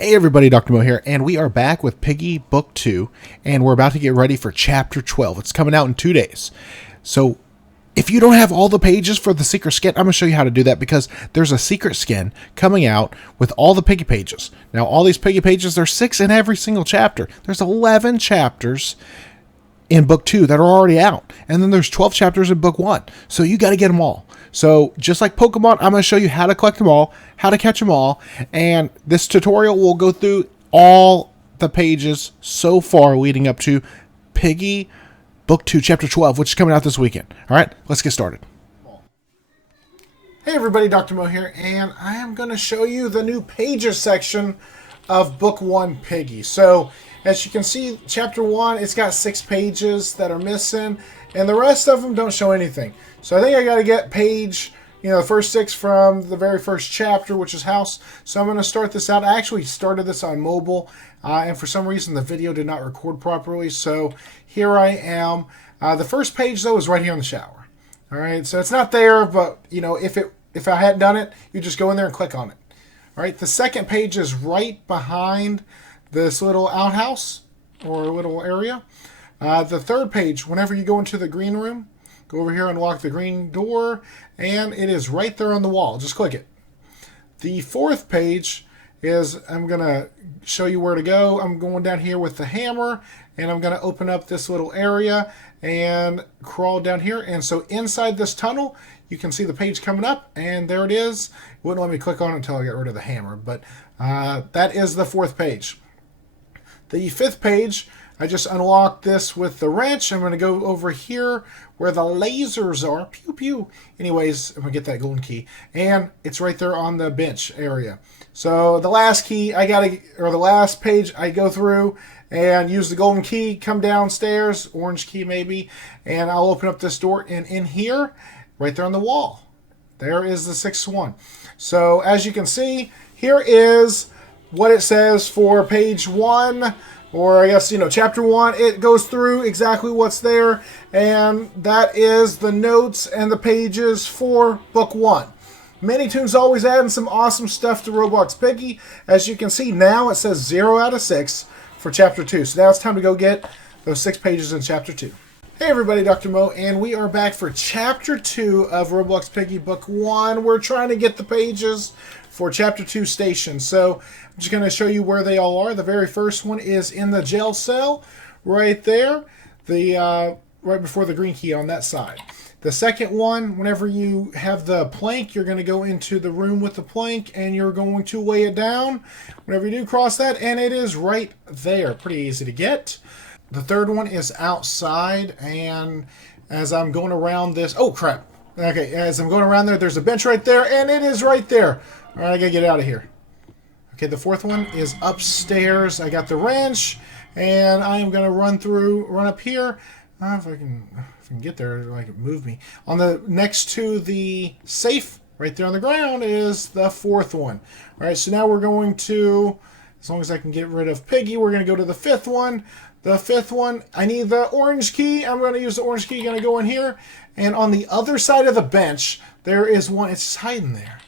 Hey everybody, Dr. Mo here, and we are back with Piggy Book 2, and we're about to get ready for Chapter 12. It's coming out in 2 days. So, if you don't have all the pages for the secret skin, I'm going to show you how to do that because there's a secret skin coming out with all the Piggy pages. Now, all these Piggy pages, there's 6 in every single chapter. There's 11 chapters in Book 2 that are already out, and then there's 12 chapters in Book 1. So, you got to get them all. So just like Pokemon, I'm going to show you how to collect them all, how to catch them all, and this tutorial will go through all the pages so far leading up to Piggy Book 2, Chapter 12, which is coming out this weekend. All right, let's get started. Hey everybody, Dr. Mo here, and I am going to show you the new pages section of Book 1 Piggy. So as you can see, Chapter 1, it's got 6 pages that are missing, and the rest of them don't show anything. So I think I got to get page, the first 6 from the very first chapter, which is house. So I'm going to start this out. I actually started this on mobile, and for some reason the video did not record properly. So here I am. The first page, though, is right here in the shower. All right, so it's not there, but, if I hadn't done it, you just go in there and click on it. All right, the second page is right behind this little outhouse or little area. The third page, whenever you go into the green room, go over here and unlock the green door, and it is right there on the wall. Just click it. The fourth page is, I'm going to show you where to go. I'm going down here with the hammer, and I'm going to open up this little area and crawl down here. And so inside this tunnel, you can see the page coming up, and there it is. It wouldn't let me click on it until I got rid of the hammer, but that is the fourth page. The fifth page, I just unlocked this with the wrench. I'm going to go over here where the lasers are. Pew, pew. Anyways, I'm going to get that golden key. And it's right there on the bench area. So the last key the last page I go through and use the golden key, come downstairs, orange key maybe, and I'll open up this door. And in here, right there on the wall, there is the sixth one. So as you can see, here is what it says for page 1. Or I guess, chapter 1, it goes through exactly what's there. And that is the notes and the pages for Book 1. Minitoon's always adding some awesome stuff to Roblox Piggy. As you can see, now it says 0 out of 6 for Chapter 2. So now it's time to go get those 6 pages in Chapter 2. Hey everybody, Dr. Mo, and we are back for Chapter 2 of Roblox Piggy Book 1. We're trying to get the pages for Chapter 2 Station. So I'm just going to show you where they all are. The very first one is in the jail cell right there, right before the green key on that side. The second one, whenever you have the plank, you're going to go into the room with the plank and you're going to weigh it down. Whenever you do cross that, and it is right there. Pretty easy to get. The third one is outside, and as I'm going around this... Oh, crap. Okay, as I'm going around there, there's a bench right there, and it is right there. All right, I got to get out of here. Okay, the fourth one is upstairs. I got the wrench, and I am going to run up here. If I can get there, like move me. On the next to the safe, right there on the ground, is the fourth one. All right, so now we're going to, as long as I can get rid of Piggy, we're going to go to the fifth one. The fifth one, I need the orange key. I'm going to use the orange key. Going to go in here. And on the other side of the bench, there is one. It's hiding there.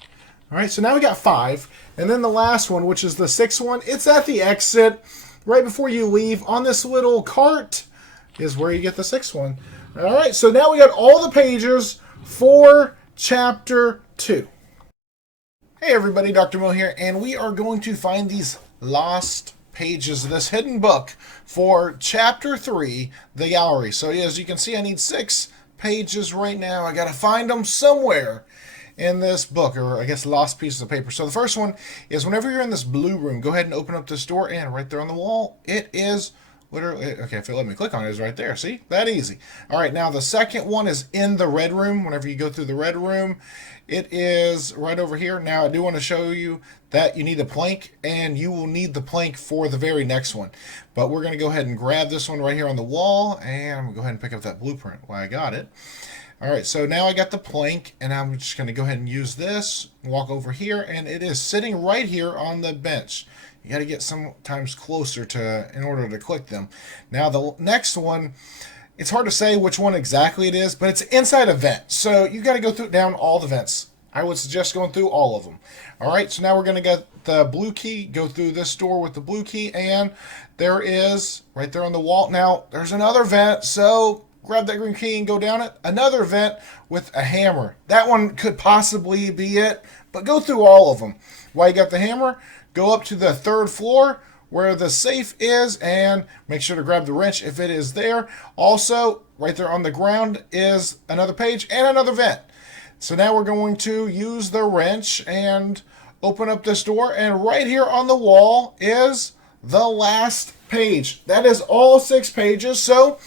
All right, so now we got 5. And then the last one, which is the 6th one, it's at the exit right before you leave. On this little cart is where you get the 6th one. All right, so now we got all the pages for Chapter 2. Hey everybody, Dr. Mo here, and we are going to find these lost pages of this hidden book for Chapter 3, The Gallery. So as you can see, I need 6 pages right now. I got to find them somewhere in this book, or I guess lost pieces of paper. So the first one is whenever you're in this blue room, go ahead and open up this door, and right there on the wall, it is literally, okay, if it let me click on it, it's right there. See? That easy. All right, now the second one is in the red room. Whenever you go through the red room, it is right over here. Now, I do want to show you that you need a plank, and you will need the plank for the very next one. But we're going to go ahead and grab this one right here on the wall, and I'm going to go ahead and pick up that blueprint while I got it. All right, so now I got the plank, and I'm just going to go ahead and use this, walk over here, and it is sitting right here on the bench. You got to get sometimes closer in order to click them. Now, the next one, it's hard to say which one exactly it is, but it's inside a vent. So you got to go down all the vents. I would suggest going through all of them. All right, so now we're going to get the blue key, go through this door with the blue key, and there is, right there on the wall. Now, there's another vent, so grab that green key and go down it. Another vent with a hammer. That one could possibly be it, but go through all of them. While you got the hammer, go up to the third floor where the safe is and make sure to grab the wrench if it is there. Also, right there on the ground is another page and another vent. So now we're going to use the wrench and open up this door, and right here on the wall is the last page. That is all 6 pages. So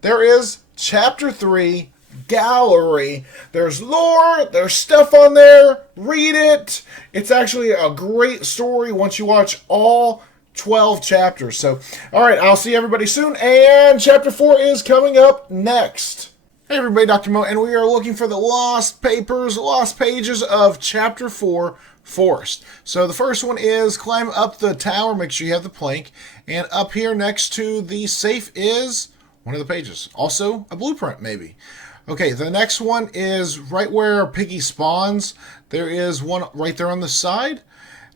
there is chapter 3, gallery. There's lore, there's stuff on there. Read it. It's actually a great story once you watch all 12 chapters. So, all right, I'll see everybody soon, and chapter 4 is coming up next. Hey everybody, Dr. Mo, and we are looking for the lost papers, lost pages of chapter 4, Forest. So the first one is climb up the tower, make sure you have the plank, and up here next to the safe is one of the pages. Also a blueprint maybe. Okay, the next one is right where Piggy spawns. There is one right there on the side,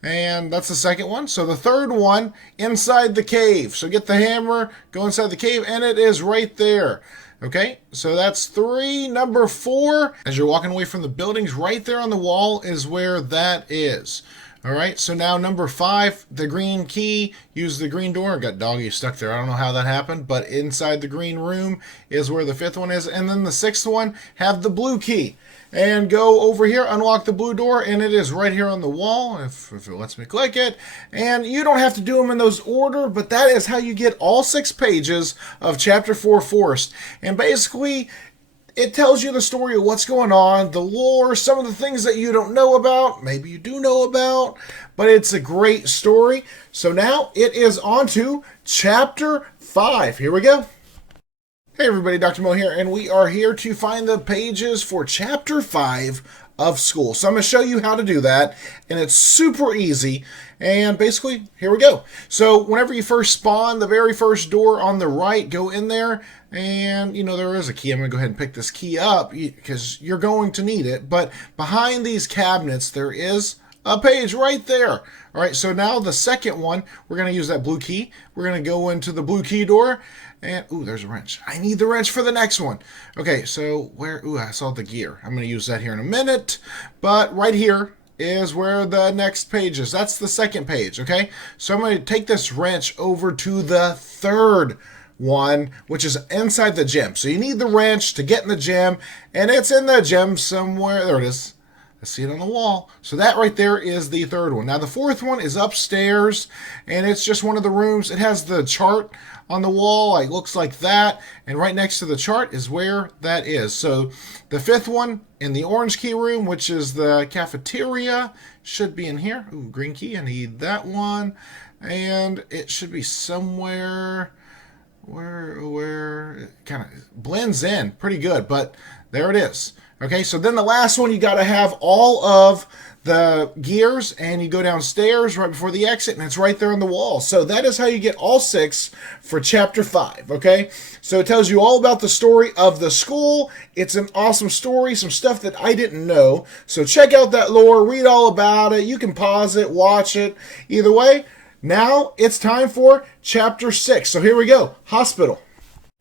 and that's the second one. So the third one, inside the cave. So get the hammer, go inside the cave, and it is right there. Okay, so that's 3. Number 4, as you're walking away from the buildings, right there on the wall is where that is. All right, so now number 5, the green key, use the green door. Got doggy stuck there. I don't know how that happened, but inside the green room is where the 5th one is. And then the 6th one, have the blue key. And go over here, unlock the blue door, and it is right here on the wall, if it lets me click it. And you don't have to do them in those order, but that is how you get all 6 pages of Chapter 4 Forest. And basically, it tells you the story of what's going on, the lore, some of the things that you don't know about, maybe you do know about, but it's a great story. So now it is on to Chapter 5. Here we go. Hey everybody, Dr. Mo here, and we are here to find the pages for Chapter 5 of School. So I'm going to show you how to do that, and it's super easy, and basically, here we go. So whenever you first spawn, the very first door on the right, go in there, and you know there is a key. I'm going to go ahead and pick this key up, because you're going to need it, but behind these cabinets, there is a page right there. All right, so now the second one, we're going to use that blue key. We're going to go into the blue key door, and, ooh, there's a wrench. I need the wrench for the next one. Okay, so where, ooh, I saw the gear. I'm going to use that here in a minute, but right here is where the next page is. That's the second page, okay? So I'm going to take this wrench over to the third one, which is inside the gym. So you need the wrench to get in the gym, and it's in the gym somewhere. There it is. I see it on the wall. So that right there is the third one. Now the fourth one is upstairs, and it's just one of the rooms. It has the chart on the wall. It looks like that, and right next to the chart is where that is. So the fifth one in the orange key room, which is the cafeteria, should be in here. Ooh, green key, I need that one. And it should be somewhere where it kind of blends in pretty good, but there it is. Okay, so then the last one, you got to have all of the gears, and you go downstairs right before the exit, and it's right there on the wall. So that is how you get all 6 for Chapter 5, okay? So it tells you all about the story of the school. It's an awesome story, some stuff that I didn't know. So check out that lore, read all about it. You can pause it, watch it. Either way, now it's time for Chapter 6. So here we go, Hospital.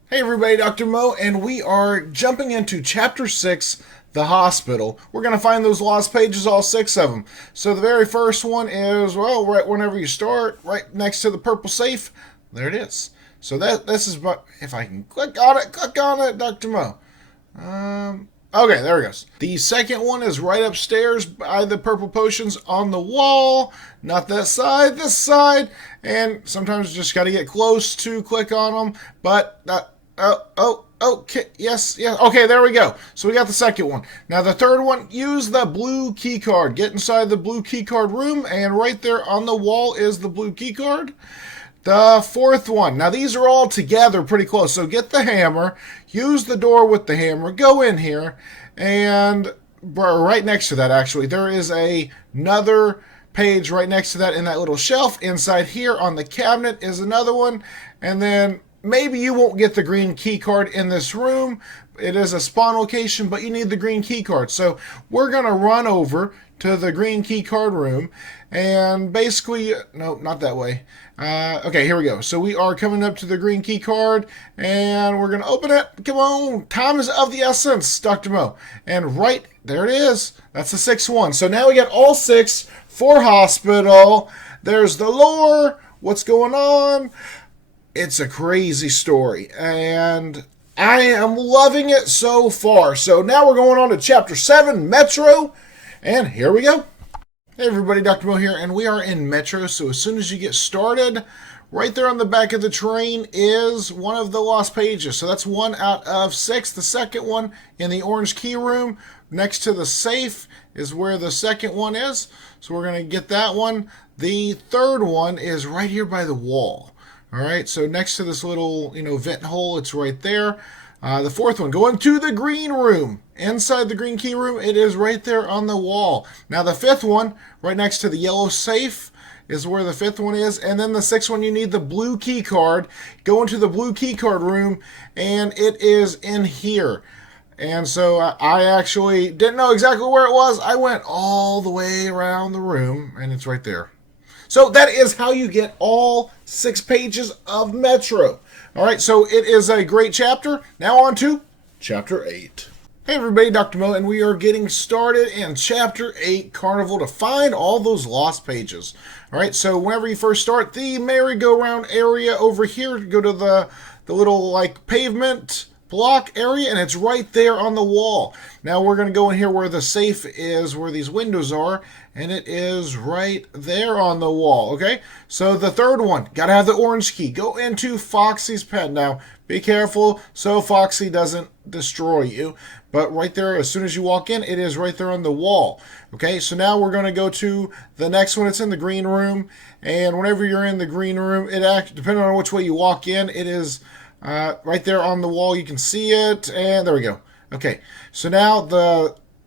Hey everybody, Dr. Mo, and we are jumping into Chapter 6, the hospital. We're going to find those lost pages, all 6 of them. So the very first one is, well, right whenever you start, right next to the purple safe. There it is. So this is, if I can click on it, Dr. Mo. Okay, there it goes. The second one is right upstairs by the purple potions on the wall. Not that side, this side. And sometimes you just got to get close to click on them. But, okay, yes, okay, there we go. So we got the second one. Now the third one, use the blue key card. Get inside the blue key card room, and right there on the wall is the blue key card. The fourth one, now these are all together pretty close, so get the hammer, use the door with the hammer, go in here, and right next to that, actually, there is another page right next to that in that little shelf. Inside here on the cabinet is another one, and then maybe you won't get the green key card in this room, it is a spawn location, but you need the green key card. So we're going to run over to the green key card room, and basically, no, not that way. Okay, here we go. So we are coming up to the green key card, and we're going to open it. Come on, time is of the essence, Dr. Mo. And right there it is. That's the 6th one. So now we got all 6 for hospital. There's the lore. What's going on? It's a crazy story, and I am loving it so far. So now we're going on to Chapter 7, Metro, and here we go. Hey everybody, Dr. Mo here, and we are in Metro. So as soon as you get started, right there on the back of the train is one of the lost pages. So that's 1 out of 6. The second one in the orange key room next to the safe is where the second one is. So we're going to get that one. The third one is right here by the wall. All right, so next to this little, vent hole, it's right there. The fourth one, going to the green room. Inside the green key room, it is right there on the wall. Now the 5th one, right next to the yellow safe, is where the 5th one is. And then the 6th one, you need the blue key card. Go into the blue key card room, and it is in here. And so I actually didn't know exactly where it was. I went all the way around the room, and it's right there. So that is how you get all 6 pages of Metro. All right, so it is a great chapter. Now on to Chapter 8. Hey everybody, Dr. Mo, and we are getting started in Chapter 8, Carnival, to find all those lost pages. All right, so whenever you first start, the merry-go-round area over here, go to the little, pavement block area, and it's right there on the wall. Now we're going to go in here where the safe is, where these windows are, and it is right there on the wall. Okay, so the third one, got to have the orange key. Go into Foxy's pen. Now be careful so Foxy doesn't destroy you, but right there, as soon as you walk in, it is right there on the wall. Okay, so now we're going to go to the next one. It's in the green room, and whenever you're in the green room, depending on which way you walk in, it is right there on the wall. You can see it, and there we go. Okay, so now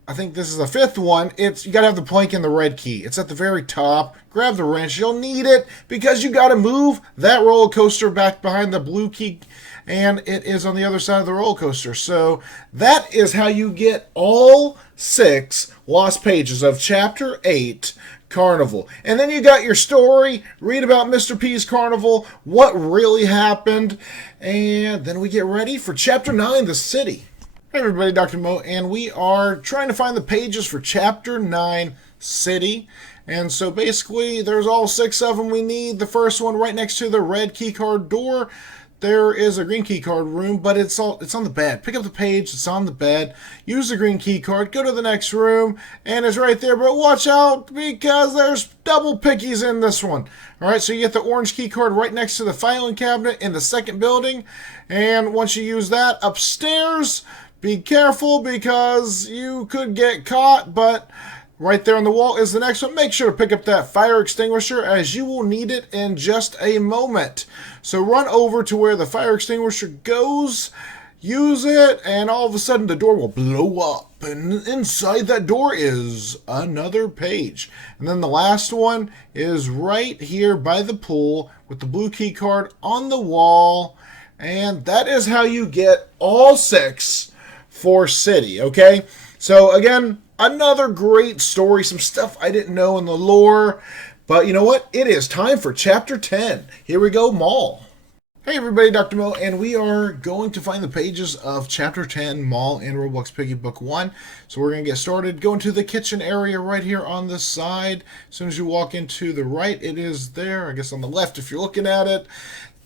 I think this is the 5th one. You got to have the plank and the red key. It's at the very top. Grab the wrench. You'll need it because you got to move that roller coaster back behind the blue key, and it is on the other side of the roller coaster. So that is how you get all 6 lost pages of Chapter 8, Carnival. And then you got your story, read about Mr. P's Carnival, what really happened, and then we get ready for Chapter 9, The City. Hey everybody, Dr. Mo, and we are trying to find the pages for Chapter 9, City. And so basically, there's all 6 of them we need. The first one right next to the red keycard door. There is a green keycard room, but it's on the bed. Pick up the page, it's on the bed. Use the green keycard, go to the next room, and it's right there. But watch out, because there's double pickies in this one. All right, so you get the orange keycard right next to the filing cabinet in the second building. And once you use that, upstairs, be careful because you could get caught, but right there on the wall is the next one. Make sure to pick up that fire extinguisher, as you will need it in just a moment. So run over to where the fire extinguisher goes, use it, and all of a sudden the door will blow up. And inside that door is another page. And then the last one is right here by the pool with the blue key card on the wall. And that is how you get all 6 for City, okay? So again, another great story, some stuff I didn't know in the lore, but you know what? It is time for Chapter 10. Here we go, Mall. Hey everybody, Dr. Mo, and we are going to find the pages of Chapter 10, Mall, in Roblox Piggy Book 1. So we're going to get started. Go into the kitchen area right here on the side. As soon as you walk into the right, it is there. I guess on the left if you're looking at it.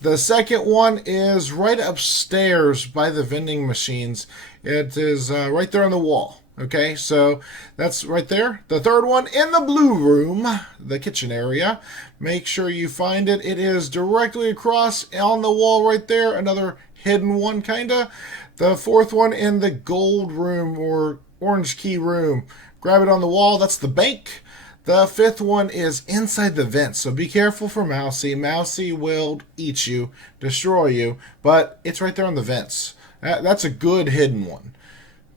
The second one is right upstairs by the vending machines. It is right there on the wall. Okay, so that's right there. The third one in the blue room, the kitchen area. Make sure you find it. It is directly across on the wall right there. Another hidden one, kind of. The fourth one in the gold room or orange key room. Grab it on the wall. That's the bank. The 5th one is inside the vents, so be careful for Mousy. Mousy will eat you, destroy you, but it's right there on the vents. That's a good hidden one,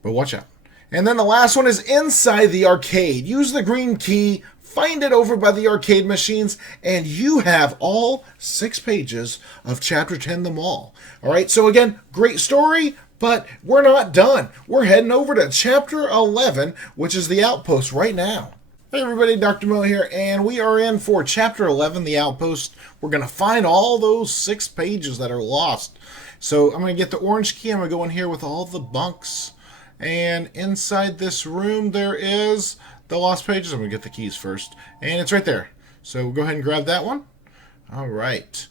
but watch out. And then the last one is inside the arcade. Use the green key, find it over by the arcade machines, and you have all 6 pages of Chapter 10, The Mall. All right, so again, great story, But we're not done. We're heading over to chapter 11, which is the outpost right now. Hey everybody, Dr. Mo here, and we are in for chapter 11, the outpost. We're going to find all those 6 pages that are lost. So I'm going to get the orange key. I'm going to go in here with all the bunks. And inside this room there is the lost pages. I'm going to get the keys first. And it's right there. So we'll go ahead and grab that one. All right.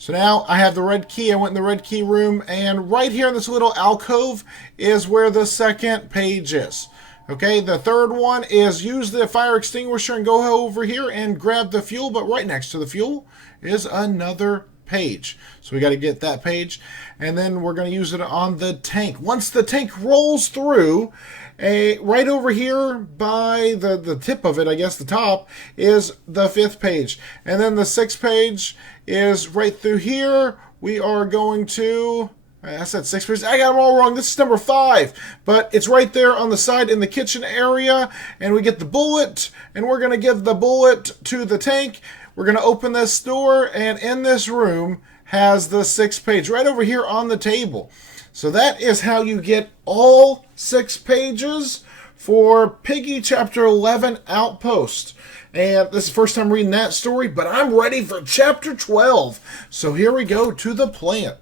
So now I have the red key. I went in the red key room, and right here in this little alcove is where the second page is. Okay, the third one is use the fire extinguisher and go over here and grab the fuel, but right next to the fuel is another page. So we got to get that page, and then we're going to use it on the tank. Once the tank rolls through, right over here by the tip of it, I guess the top, is the 5th page. And then the 6th page is right through here. We are going to... I said 6 pages. I got them all wrong. This is number 5. But it's right there on the side in the kitchen area. And we get the bullet. And we're going to give the bullet to the tank. We're going to open this door. And in this room has the 6th page right over here on the table. So that is how you get all 6 pages for Piggy Chapter 11 Outpost. And this is the first time reading that story, but I'm ready for Chapter 12. So here we go to the plant.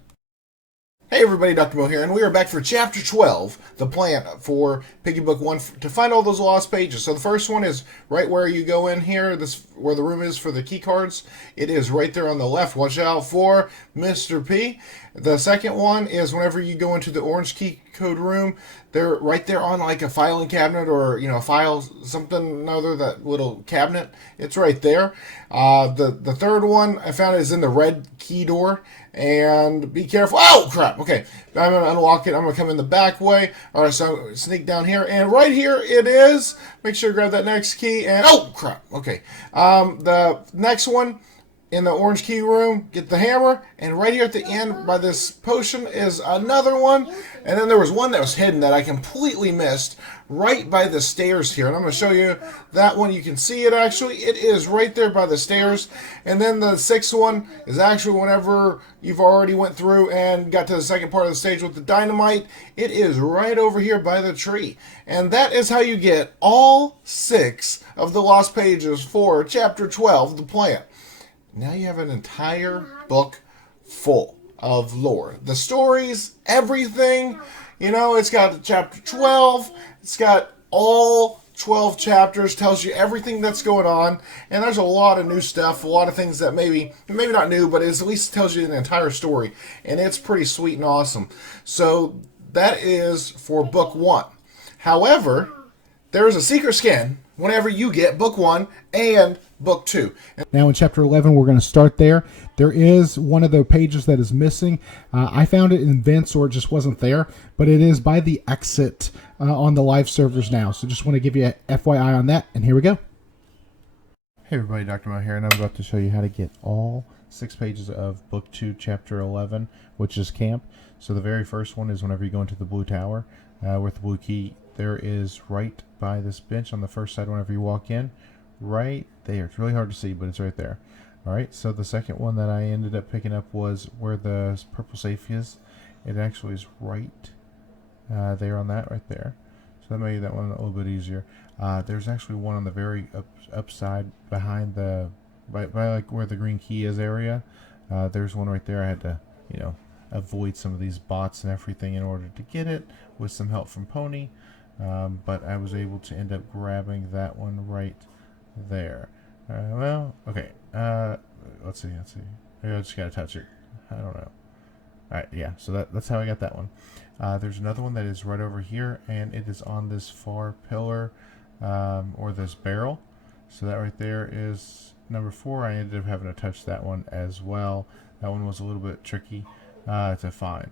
Hey everybody, Dr. Mo here, and we are back for Chapter 12, the plant for Piggy Book 1, to find all those lost pages. So the first one is right where you go in here, this where the room is for the key cards. It is right there on the left. Watch out for Mr. P. The second one is whenever you go into the orange key code room, they're right there on like a filing cabinet or, you know, a file, something other, that little cabinet. It's right there. The third one I found is in the red key door. And be careful. Oh, crap. Okay. I'm going to unlock it. I'm going to come in the back way. All right, so sneak down here. And right here it is. Make sure you grab that next key. And, oh, crap. Okay. The next one in the orange key room, get the hammer. And right here at the end by this potion is another one. And then there was one that was hidden that I completely missed right by the stairs here. And I'm going to show you that one. You can see it actually. It is right there by the stairs. And then the 6th one is actually whenever you've already went through and got to the second part of the stage with the dynamite. It is right over here by the tree. And that is how you get all 6 of the lost pages for Chapter 12, the plant. Now you have an entire book full of lore. The stories, everything. You know, it's got chapter 12. It's got all 12 chapters. Tells you everything that's going on. And there's a lot of new stuff. A lot of things that maybe not new, but at least tells you the entire story. And it's pretty sweet and awesome. So that is for book 1. However, there's a secret skin whenever you get book 1 and book 2. Now in chapter 11, we're going to start there. There is one of the pages that is missing. I found it in vents or it just wasn't there, but it is by the exit on the live servers now. So just want to give you a FYI on that, and here we go. Hey everybody, Dr. Mo here, and I'm about to show you how to get all 6 pages of book 2, chapter 11, which is camp. So the very first one is whenever you go into the blue tower with the blue key. There is right by this bench on the first side whenever you walk in. Right there. It's really hard to see, but it's right there. Alright, so the second one that I ended up picking up was where the purple safe is. It actually is right there on that right there. So that made that one a little bit easier. There's actually one on the very upside behind the, by like where the green key is area. There's one right there. I had to, you know, avoid some of these bots and everything in order to get it with some help from Pony. But I was able to end up grabbing that one right there. Well, okay. Let's see. Maybe I just gotta touch it. I don't know. Alright, yeah, so that's how I got that one. There's another one that is right over here, and it is on this far pillar, or this barrel. So that right there is number 4. I ended up having to touch that one as well. That one was a little bit tricky to find.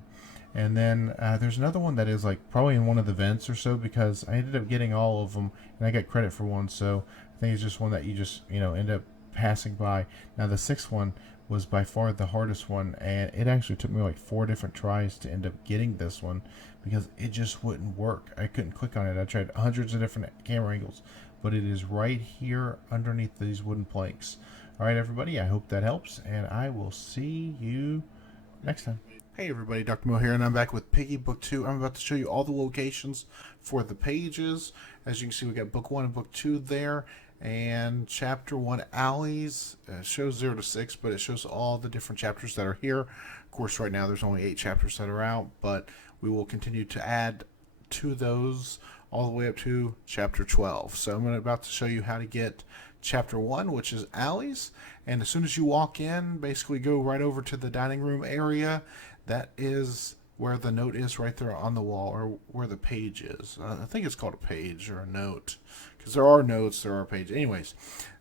And then there's another one that is like probably in one of the vents or so, because I ended up getting all of them and I got credit for one, so I think it's just one that you just, you know, end up passing by. Now the 6th one was by far the hardest one, and it actually took me like 4 different tries to end up getting this one because it just wouldn't work. I couldn't click on it. I tried hundreds of different camera angles, but it is right here underneath these wooden planks. Alright everybody, I hope that helps, and I will see you next time. Hey everybody, Dr. Mo here, and I'm back with Piggy Book 2. I'm about to show you all the locations for the pages. As you can see, we got Book 1 and Book 2 there, and Chapter 1, Alleys. Shows 0 to 6, but it shows all the different chapters that are here. Of course, right now there's only 8 chapters that are out, but we will continue to add to those all the way up to Chapter 12. So I'm about to show you how to get Chapter 1, which is Alleys, and as soon as you walk in, basically go right over to the dining room area. That is where the note is, right there on the wall, or where the page is. I think it's called a page or a note, because there are notes, there are pages. Anyways,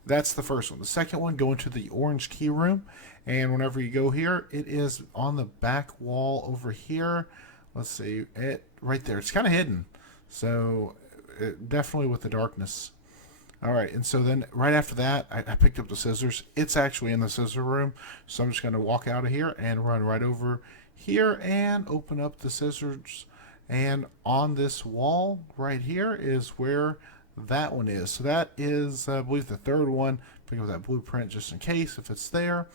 that's the first one. The second one, go into the orange key room, and whenever you go here, it is on the back wall over here. Let's see, it right there. It's kind of hidden, so definitely with the darkness. All right, and so then right after that, I picked up the scissors. It's actually in the scissor room, so I'm just going to walk out of here and run right over here and open up the scissors. And on this wall right here is where that one is. So that is, I believe, the third one. Pick up that blueprint just in case if it's there.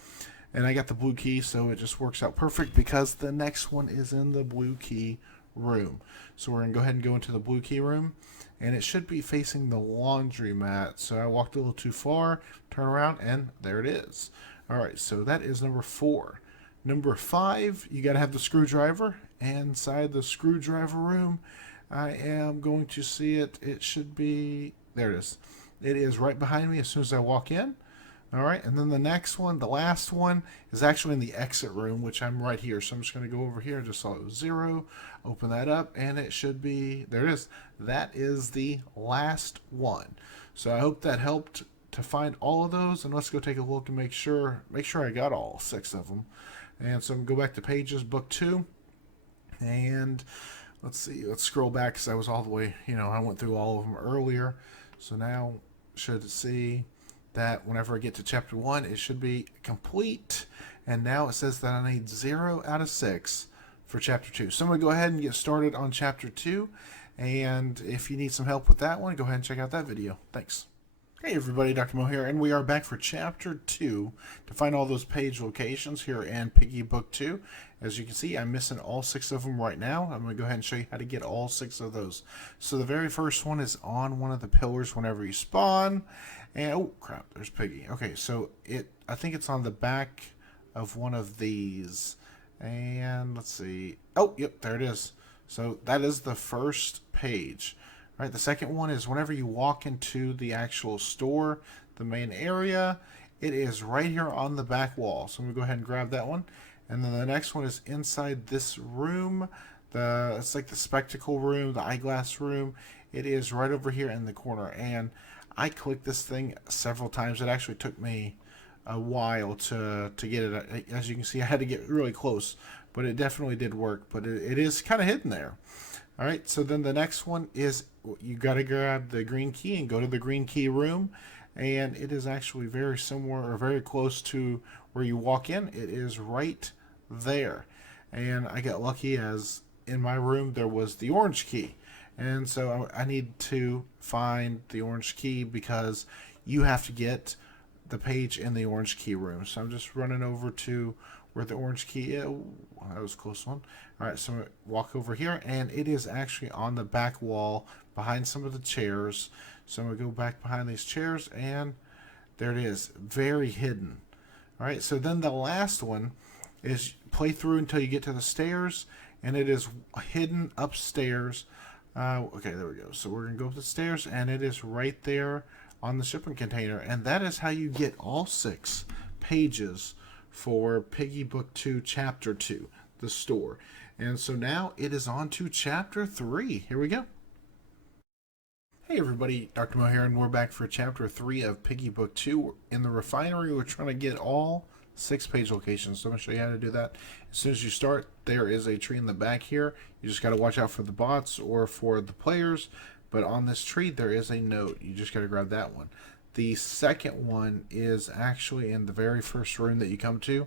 And I got the blue key, so it just works out perfect because the next one is in the blue key room. So we're going to go ahead and go into the blue key room, and it should be facing the laundromat. So I walked a little too far, turn around, and there it is. All right, so that is number 4. Number 5, you got to have the screwdriver. Inside the screwdriver room, I am going to see it. It should be, there it is. It is right behind me as soon as I walk in. All right, and then the next one, the last one, is actually in the exit room, which I'm right here. So I'm just going to go over here. I just saw it was 0. Open that up, and it should be, there it is. That is the last one. So I hope that helped to find all of those, and let's go take a look and make sure I got all 6 of them. And so I'm going to go back to Pages, Book 2, and let's see. Let's scroll back because I was all the way, I went through all of them earlier. So now should see that whenever I get to Chapter 1, it should be complete. And now it says that I need 0 out of 6 for Chapter 2. So I'm going to go ahead and get started on Chapter 2. And if you need some help with that one, go ahead and check out that video. Thanks. Hey everybody, Dr. Mo here, and we are back for Chapter 2 to find all those page locations here in Piggy Book 2. As you can see, I'm missing all 6 of them right now. I'm going to go ahead and show you how to get all 6 of those. So the very first one is on one of the pillars whenever you spawn. And, oh crap, there's Piggy. Okay, so I think it's on the back of one of these. And let's see. Oh, yep, there it is. So that is the first page. All right, the second one is whenever you walk into the actual store, the main area, it is right here on the back wall. So I'm going to go ahead and grab that one. And then the next one is inside this room. It's like the spectacle room, the eyeglass room. It is right over here in the corner. And I clicked this thing several times. It actually took me a while to get it. As you can see, I had to get really close, but it definitely did work. But it is kind of hidden there. All right, so then the next one is you got to grab the green key and go to the green key room. And it is actually very similar or very close to where you walk in. It is right there. And I got lucky as in my room there was the orange key. And so I need to find the orange key because you have to get the page in the orange key room. So I'm just running over to where the orange key is. Oh, that was a close one. All right, so I'm going to walk over here, and it is actually on the back wall behind some of the chairs. So I'm going to go back behind these chairs, and there it is, very hidden. All right, so then the last one is play through until you get to the stairs, and it is hidden upstairs. Okay, there we go. So we're going to go up the stairs, and it is right there on the shipping container, and that is how you get all 6 pages for Piggy Book 2, Chapter 2, the store. And so now it is on to Chapter 3. Here we go. Hey everybody, Dr. Mo here, and we're back for Chapter 3 of Piggy Book 2. In the refinery, we're trying to get all 6 page locations. So I'm going to show you how to do that. As soon as you start, there is a tree in the back here. You just got to watch out for the bots or for the players. But on this tree, there is a note. You just got to grab that one. The second one is actually in the very first room that you come to.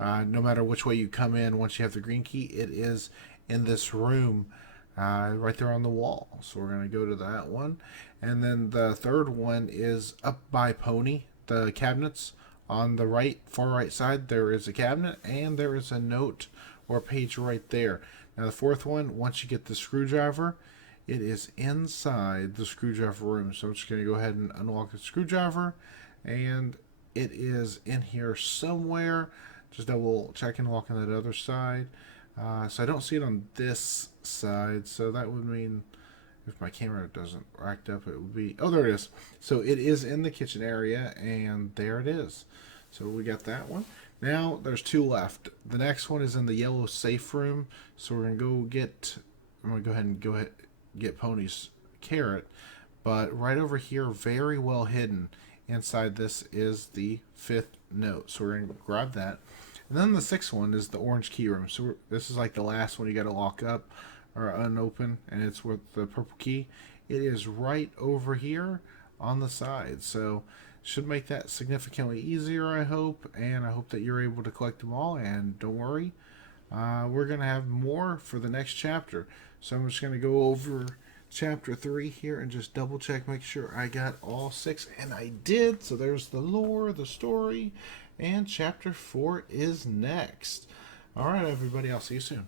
No matter which way you come in, once you have the green key, it is in this room right there on the wall. So we're going to go to that one. And then the third one is up by Pony, the cabinets. On the far right side, there is a cabinet, and there is a note or a page right there. Now the fourth one, once you get the screwdriver, it is inside the screwdriver room. So I'm just going to go ahead and unlock the screwdriver, and it is in here somewhere. Just double check and walk on that other side. So I don't see it on this side, so that would mean if my camera doesn't act up, it would be... Oh, there it is. So it is in the kitchen area, and there it is. So we got that one. Now there's two left. The next one is in the yellow safe room. So we're going to go get... I'm going to go ahead and get Pony's carrot. But right over here, very well hidden, inside this is the fifth note. So we're going to grab that. And then the sixth one is the orange key room. So this is like the last one you got to lock up or unopen, and it's with the purple key. It is right over here on the side. So should make that significantly easier, I hope. And I hope that you're able to collect them all. And don't worry, we're going to have more for the next chapter. So I'm just going to go over chapter 3 here and just double check, make sure I got all 6, and I did. So there's the lore, the story, and chapter 4 is next. All right, everybody, I'll see you soon.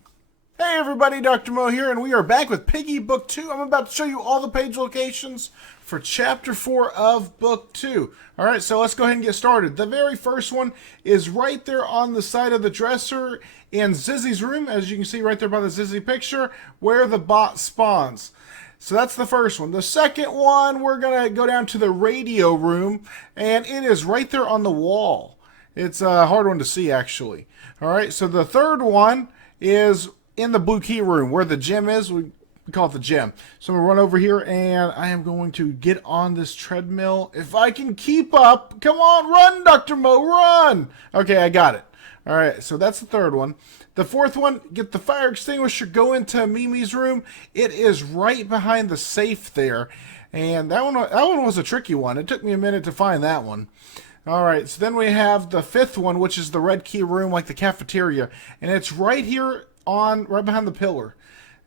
Hey everybody, Dr. Mo here, and we are back with Piggy Book 2. I'm about to show you all the page locations for Chapter 4 of Book 2. Alright, so let's go ahead and get started. The very first one is right there on the side of the dresser in Zizzy's room, as you can see right there by the Zizzy picture, where the bot spawns. So that's the first one. The second one, we're going to go down to the radio room, and it is right there on the wall. It's a hard one to see, actually. Alright, so the third one is in the blue key room where the gym is. We call it the gym. So I'm going to run over here, and I am going to get on this treadmill. If I can keep up. Come on, run, Dr. Mo, run. Okay, I got it. All right, so that's the third one. The fourth one, get the fire extinguisher, go into Mimi's room. It is right behind the safe there. And that one was a tricky one. It took me a minute to find that one. All right, so then we have the fifth one, which is the red key room, like the cafeteria. And it's right here right behind the pillar.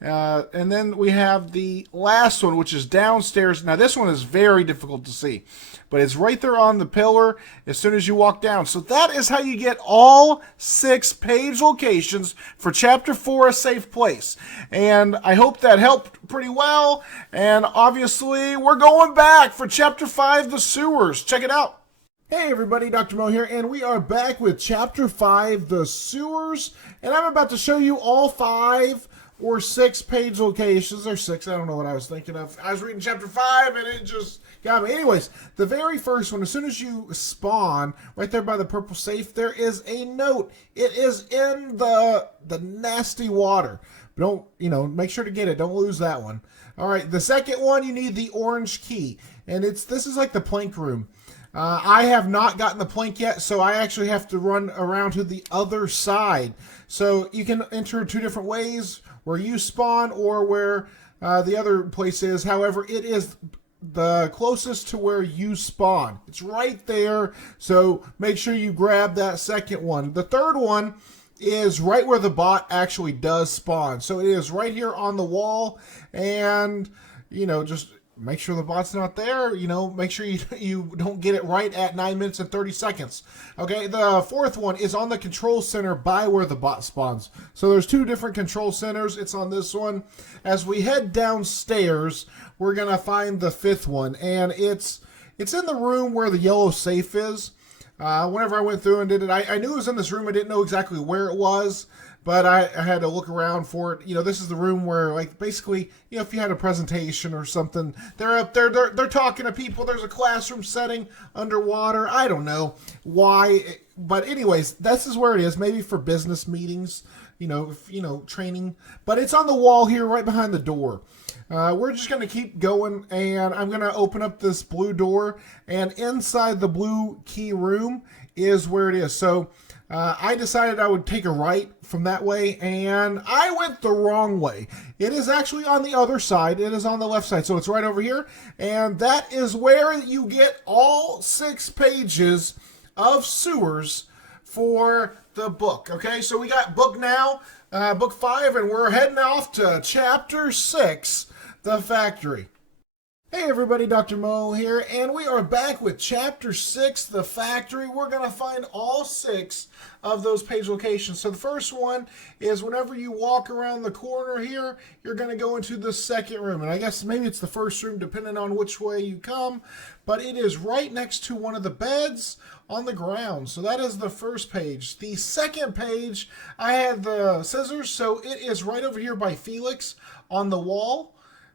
And then we have the last one, which is downstairs. Now this one is very difficult to see, but it's right there on the pillar as soon as you walk down. So that is how you get all 6 page locations for Chapter 4, A Safe Place. And I hope that helped pretty well. And obviously we're going back for Chapter 5, The Sewers. Check it out. Hey everybody, Dr. Mo here, and we are back with Chapter 5, The Sewers, and I'm about to show you all 5 or 6 page locations. Or 6, I don't know what I was thinking of. I was reading Chapter 5 and it just got me. Anyways, the very first one, as soon as you spawn, right there by the purple safe, there is a note. It is in the nasty water. Don't, make sure to get it. Don't lose that one. All right, the second one, you need the orange key, and this is like the plank room. I have not gotten the plank yet, so I actually have to run around to the other side. So you can enter 2 different ways, where you spawn or where the other place is. However, it is the closest to where you spawn. It's right there, so make sure you grab that second one. The third one is right where the bot actually does spawn. So it is right here on the wall, and, just... make sure the bot's not there. Make sure you don't get it right at 9 minutes and 30 seconds. Okay, the fourth one is on the control center by where the bot spawns. So there's 2 different control centers. It's on this one. As we head downstairs, we're going to find the fifth one. And it's in the room where the yellow safe is. Whenever I went through and did it, I knew it was in this room. I didn't know exactly where it was, but I had to look around for it. This is the room where, like, basically, if you had a presentation or something, they're up there, they're talking to people. There's a classroom setting underwater. I don't know why, but anyways, this is where it is. Maybe for business meetings, training. But it's on the wall here, right behind the door. We're just going to keep going, and I'm going to open up this blue door, and inside the blue key room is where it is. So I decided I would take a right from that way, and I went the wrong way. It is actually on the other side. It is on the left side, so it's right over here, and that is where you get all 6 pages of sewers for the book. Okay, so we got book now, book 5, and we're heading off to chapter 6, The Factory. Hey everybody, Dr. Mo here, and we are back with Chapter 6, The Factory. We're going to find all 6 of those page locations. So the first one is whenever you walk around the corner here, you're going to go into the second room. And I guess maybe it's the first room depending on which way you come, but it is right next to one of the beds on the ground. So that is the first page. The second page, I had the scissors, so it is right over here by Felix on the wall.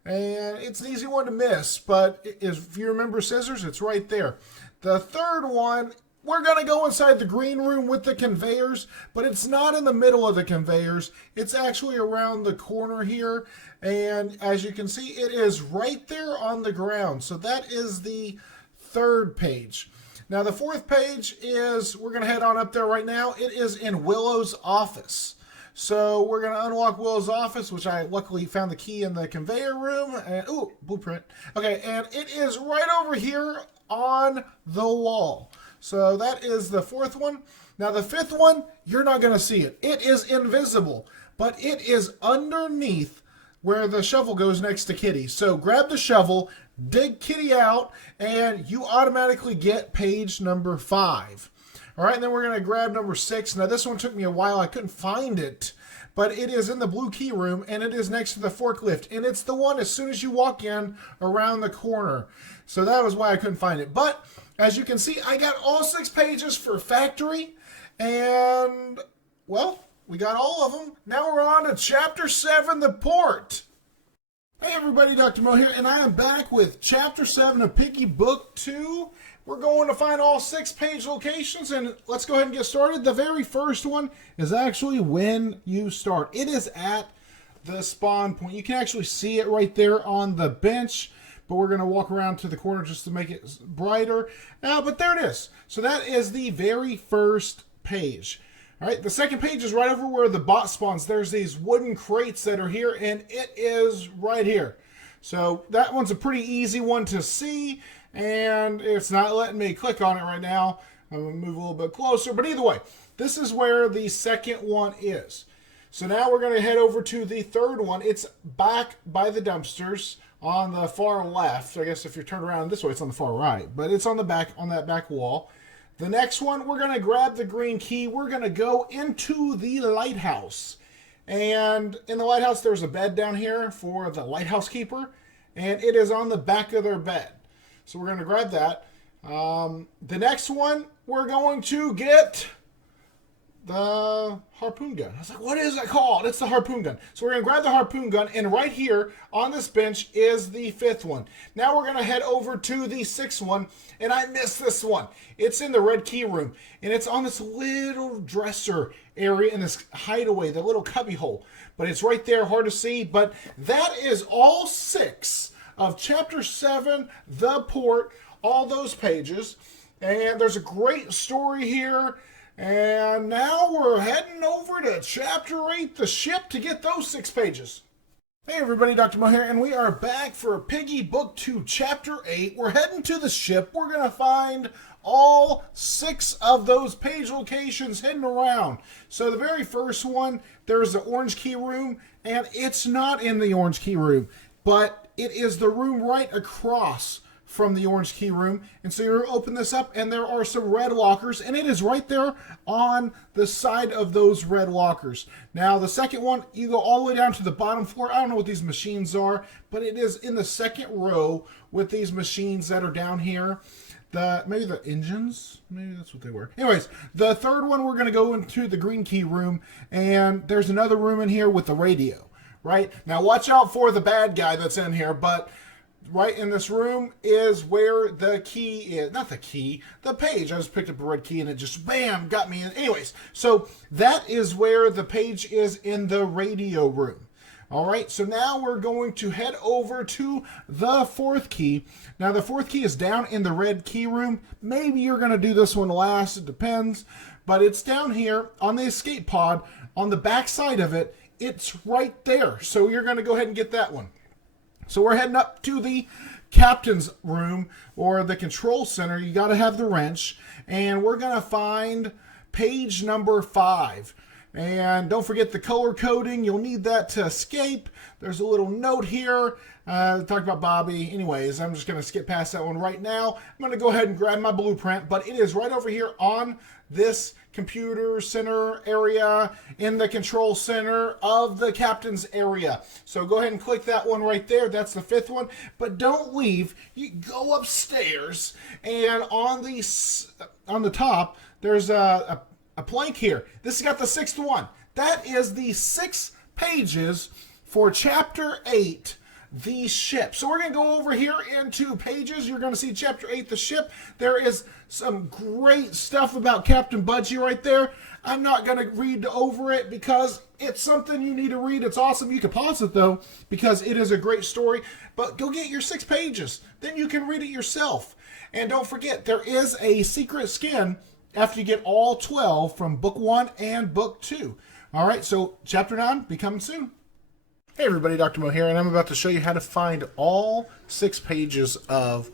And it's an easy one to miss, but if you remember scissors, it's right there. The third one, we're going to go inside the green room with the conveyors, but it's not in the middle of the conveyors. It's actually around the corner here. And as you can see, it is right there on the ground. So that is the third page. Now, the fourth page is, we're going to head on up there right now. It is in Willow's office. So we're going to unlock Willow's office, which I luckily found the key in the conveyor room. And, ooh, blueprint. Okay, and it is right over here on the wall. So that is the fourth one. Now the fifth one, you're not going to see it. It is invisible, but it is underneath where the shovel goes next to Kitty. So grab the shovel, dig Kitty out, and you automatically get page number 5. All right, and then we're going to grab number 6. Now, this one took me a while. I couldn't find it, but it is in the blue key room, and it is next to the forklift. And it's the one as soon as you walk in around the corner. So that was why I couldn't find it. But as you can see, I got all 6 pages for Factory. And, well, we got all of them. Now we're on to Chapter 7, The Port. Hey everybody, Dr. Mo here, and I am back with Chapter 7 of Piggy Book 2. We're going to find all 6 page locations, and let's go ahead and get started. The very first one is actually when you start. It is at the spawn point. You can actually see it right there on the bench, but we're going to walk around to the corner just to make it brighter. But there it is. So that is the very first page. All right, the second page is right over where the bot spawns. There's these wooden crates that are here, and it is right here. So that one's a pretty easy one to see, and it's not letting me click on it right now. I'm going to move a little bit closer, but either way, this is where the second one is. So now we're going to head over to the third one. It's back by the dumpsters on the far left. I guess if you're turned around this way, it's on the far right, but it's on the back, on that back wall. The next one, we're going to grab the green key. We're going to go into the lighthouse. And in the lighthouse, there's a bed down here for the lighthouse keeper. And it is on the back of their bed. So we're going to grab that. The next one, we're going to get the harpoon gun. I was like, what is it called? It's the harpoon gun. So we're going to grab the harpoon gun, and right here on this bench is the 5th one. Now we're going to head over to the 6th one, and I missed this one. It's in the red key room, and it's on this little dresser area in this hideaway, the little cubby hole. But it's right there, hard to see. But that is all 6 of Chapter 7, The Port, all those pages. And there's a great story here. And now we're heading over to Chapter 8, The Ship, to get those 6 pages. Hey everybody, Dr. Mo here, and we are back for Piggy Book 2, Chapter 8. We're heading to the ship. We're going to find all 6 of those page locations hidden around. So the very first one, there's the orange key room, and it's not in the orange key room, but it is the room right across from the orange key room. And so you open this up, and there are some red lockers, and it is right there on the side of those red lockers. Now the second one, you go all the way down to the bottom floor. I don't know what these machines are, but it is in the second row with these machines that are down here. Maybe the engines, maybe that's what they were. Anyways, the third one, we're going to go into the green key room, and there's another room in here with the radio. Right now, watch out for the bad guy that's in here, but right in this room is where the key is. Not the key, the page. I just picked up a red key and it just, bam, got me in. Anyways, so that is where the page is in the radio room. All right, so now we're going to head over to the 4th key. Now, the 4th key is down in the red key room. Maybe you're going to do this one last. It depends. But it's down here on the escape pod. On the back side of it, it's right there. So you're going to go ahead and get that one. So we're heading up to the captain's room or the control center. You got to have the wrench. And we're going to find page number 5. And don't forget the color coding. You'll need that to escape. There's a little note here. Talk about Bobby. Anyways, I'm just going to skip past that one right now. I'm going to go ahead and grab my blueprint, but it is right over here on this computer center area in the control center of the captain's area. So go ahead and click that one right there. That's the 5th one. But don't leave. You go upstairs, and on the top, there's a plank here. This has got the 6th one. That is the 6 pages for Chapter 8, the ship. So we're going to go over here into pages. You're going to see Chapter 8, the ship. There is some great stuff about Captain Budgie right there. I'm not going to read over it because it's something you need to read. It's awesome. You can pause it, though, because it is a great story. But go get your 6 pages. Then you can read it yourself. And don't forget, there is a secret skin after you get all 12 from Book 1 and Book 2. All right, so Chapter 9 be coming soon. Hey everybody, Dr. Mo here, and I'm about to show you how to find all 6 pages of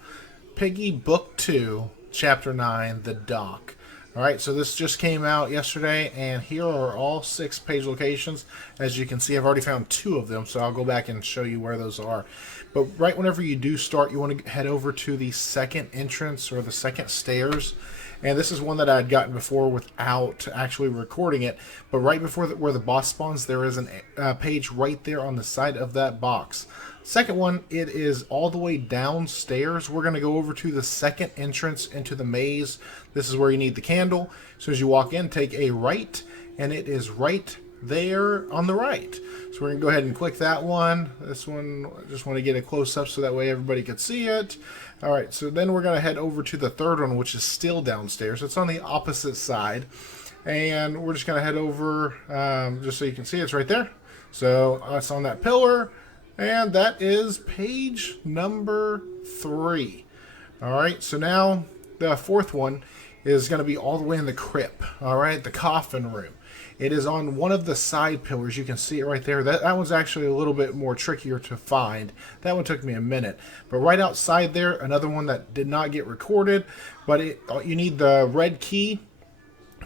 Piggy Book 2, Chapter 9, The Dock. Alright, so this just came out yesterday, and here are all 6 page locations. As you can see, I've already found 2 of them, so I'll go back and show you where those are. But right whenever you do start, you want to head over to the second entrance, or the second stairs. And this is one that I had gotten before without actually recording it. But right before where the boss spawns, there is a page right there on the side of that box. Second one, it is all the way downstairs. We're going to go over to the second entrance into the maze. This is where you need the candle. As soon as you walk in, take a right, and it is right there on the right. So we're going to go ahead and click that one. This one, I just want to get a close-up so that way everybody can see it. All right, so then we're going to head over to the third one, which is still downstairs. It's on the opposite side. And we're just going to head over, just so you can see it's right there. So it's on that pillar. And that is page number 3. All right, so now the 4th one is going to be all the way in the crypt. All right, the coffin room. It is on one of the side pillars. You can see it right there. That one's actually a little bit more trickier to find. That one took me a minute. But right outside there, another one that did not get recorded. But you need the red key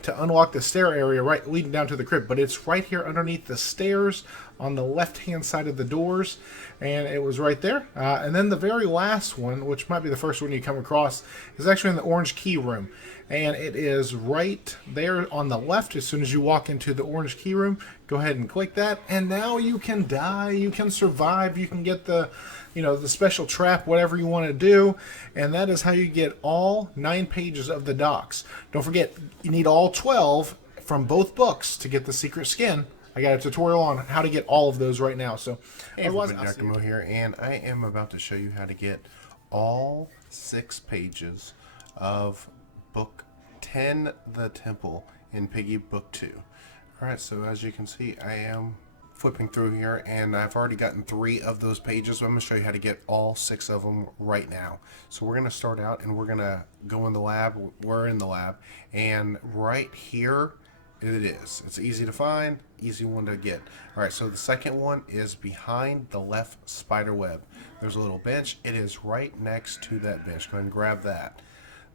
to unlock the stair area right leading down to the crypt. But it's right here underneath the stairs on the left-hand side of the doors. And it was right there. And then the very last one, which might be the first one you come across, is actually in the orange key room. And it is right there on the left. As soon as you walk into the orange key room, go ahead and click that. And now you can die, you can survive, you can get the, the special trap, whatever you want to do. And that is how you get all 9 pages of the docks. Don't forget, you need all 12 from both books to get the secret skin. I got a tutorial on how to get all of those right now. So, hey everybody, Dr. Mo here, and I am about to show you how to get all 6 pages of Book 10, The Temple, in Piggy Book 2. Alright, so as you can see, I am flipping through here, and I've already gotten 3 of those pages, so I'm going to show you how to get all 6 of them right now. So we're going to start out, and we're going to go in the lab. We're in the lab, and right here it is. It's easy to find, easy one to get. Alright, so the second one is behind the left spider web. There's a little bench. It is right next to that bench. Go ahead and grab that.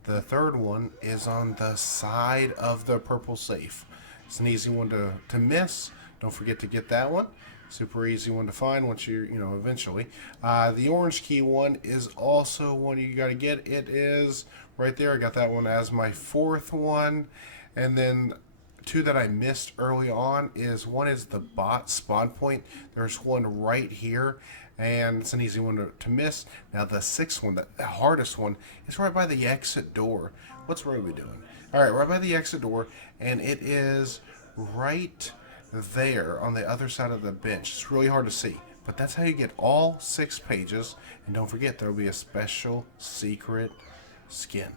The third one is on the side of the purple safe. It's an easy one to miss. Don't forget to get that one. Super easy one to find once you eventually. The orange key one is also one you got to get. It is right there. I got that one as my 4th one. And then 2 that I missed early on is one is the bot spawn point. There's one right here, and it's an easy one to miss. Now the 6th one, the hardest one, is right by the exit door. What's Roby doing? Alright, right by the exit door, and it is right there on the other side of the bench. It's really hard to see, but that's how you get all 6 pages. And don't forget, there will be a special secret skin.